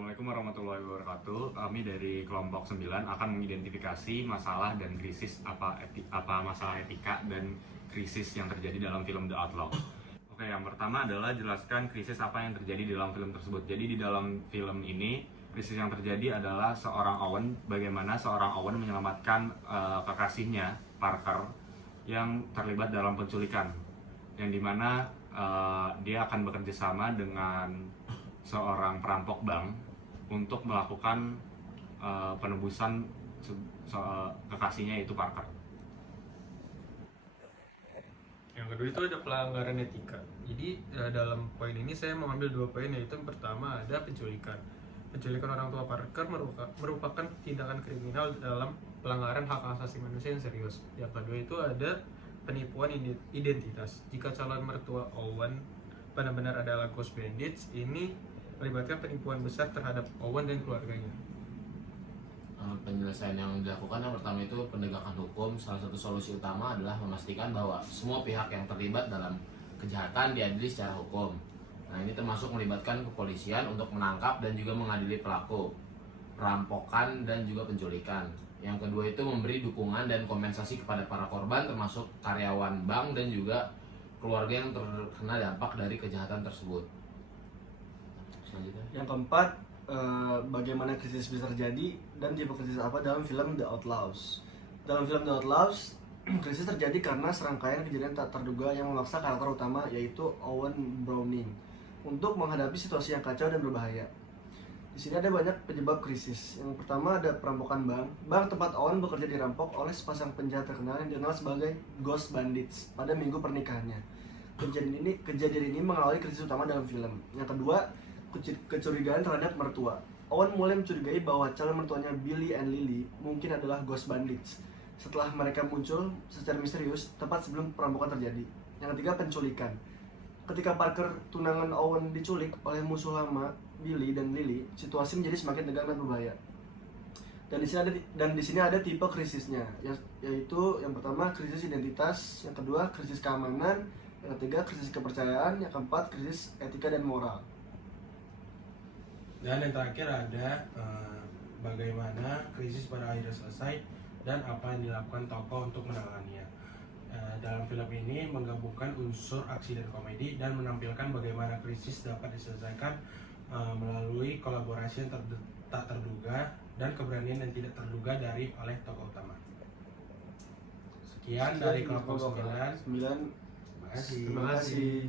Assalamualaikum warahmatullahi wabarakatuh. Kami dari kelompok 9 akan mengidentifikasi masalah dan krisis apa masalah etika dan krisis yang terjadi dalam film The Outlaw. Oke, yang pertama adalah jelaskan krisis apa yang terjadi dalam film tersebut. Jadi di dalam film ini krisis yang terjadi adalah bagaimana seorang Owen menyelamatkan kekasihnya Parker yang terlibat dalam penculikan, yang dimana dia akan bekerja sama dengan seorang perampok bank untuk melakukan penebusan kekasihnya itu Parker. Yang kedua itu ada pelanggaran etika. Jadi dalam poin ini saya mengambil dua poin, yaitu yang pertama ada penculikan. Penculikan orang tua Parker merupakan tindakan kriminal dalam pelanggaran hak asasi manusia yang serius. Yang kedua itu ada penipuan identitas. Jika calon mertua Owen benar-benar adalah Ghost Bandits, ini melibatkan penipuan besar terhadap Owen dan keluarganya. Penyelesaian yang dilakukan yang pertama itu penegakan hukum. Salah satu solusi utama adalah memastikan bahwa semua pihak yang terlibat dalam kejahatan diadili secara hukum. Nah, ini termasuk melibatkan kepolisian untuk menangkap dan juga mengadili pelaku perampokan dan juga penculikan. Yang kedua itu memberi dukungan dan kompensasi kepada para korban, termasuk karyawan bank dan juga keluarga yang terkena dampak dari kejahatan tersebut. Selanjutnya. Yang keempat, bagaimana krisis bisa terjadi dan tipe krisis apa dalam film The Outlaws. Dalam film The Outlaws, krisis terjadi karena serangkaian kejadian tak terduga yang memaksa karakter utama, yaitu Owen Browning, untuk menghadapi situasi yang kacau dan berbahaya. Di sini ada banyak penyebab krisis. Yang pertama ada perampokan bank. Bank tempat Owen bekerja dirampok oleh sepasang penjahat terkenal yang dikenal sebagai Ghost Bandits pada minggu pernikahannya. Kejadian ini mengawali krisis utama dalam film. Yang kedua, kecurigaan terhadap mertua. Owen mulai mencurigai bahwa calon mertuanya Billy and Lily mungkin adalah Ghost Bandits setelah mereka muncul secara misterius tepat sebelum perampokan terjadi. Yang ketiga, penculikan. Ketika Parker, tunangan Owen, diculik oleh musuh lama Billy dan Lily, situasi menjadi semakin tegang dan berbahaya. Dan di sini ada tipe krisisnya, yaitu yang pertama krisis identitas, yang kedua krisis keamanan, yang ketiga krisis kepercayaan, yang keempat krisis etika dan moral. Dan yang terakhir ada bagaimana krisis pada akhirnya selesai dan apa yang dilakukan tokoh untuk menanganinya. Dalam film ini menggabungkan unsur aksi dan komedi dan menampilkan bagaimana krisis dapat diselesaikan melalui kolaborasi yang tak terduga dan keberanian yang tidak terduga oleh tokoh utama. Sekian dari kelompok 9. Terima kasih.